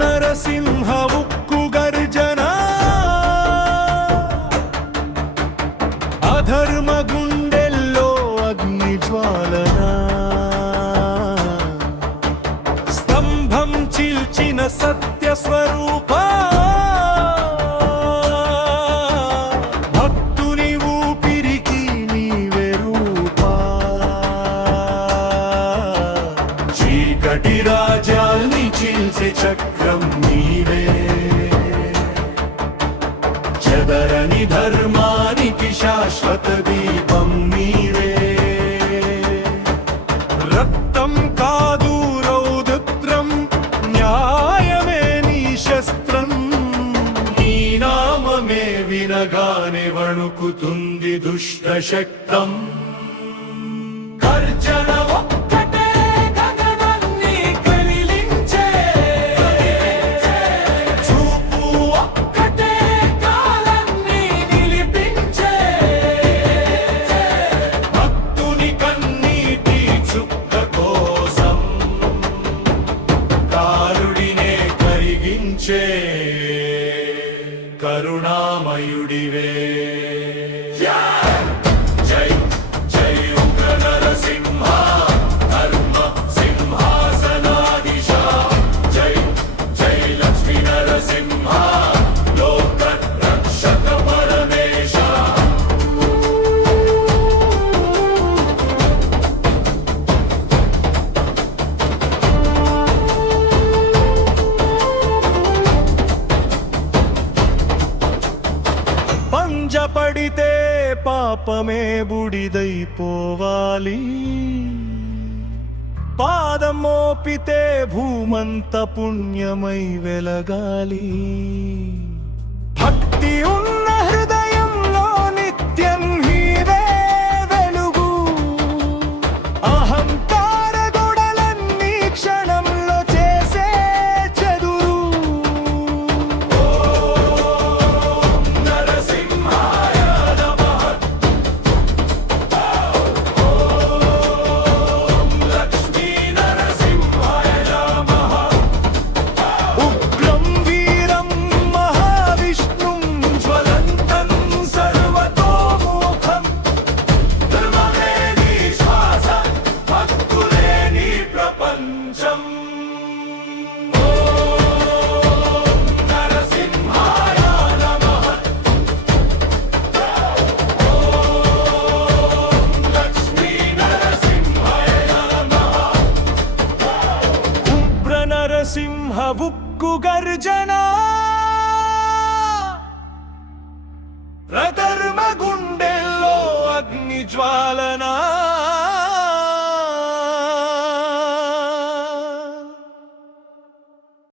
నరసింహ ఉక్కు గర్జన అధర్మ గుండెల్లో అగ్ని జ్వాలన స్తంభం చీల్చిన సత్య స్వరూప భక్తుని ఊపిరికి నీవే రూపా చీకటి రాజ్యాల్ని చీల్చే చక్రం నీవే చెదరని ధర్మానికి శాశ్వత దీపం నీవే రక్తం కాదు రౌద్రం న్యాయమే నీ శస్త్రం నీ నామమే వినగానే వణుకుతుంది దుష్ట శక్తం గర్జన కరుణామయుడివే జై జై ఉగ్ర నరసింహ ధర్మ సింహాసనాధీశ జై జై లక్ష్మీ నరసింహ లోక రక్షక పరమేశ పంజపడితే పాపమే బుడిదైపోవాలి పాదం మోపితే భూమంత పుణ్యమై వెలగాలి భక్తి ఉన్న హృదయంలో నిత్యం నీవే వెలుగు అహంకార గొడలన్నీ క్షణంలో చేసే చెదురు నరసింహ ఉక్కు గర్జన ప్రధర్మ గుండెల్లో అగ్ని జ్వాలన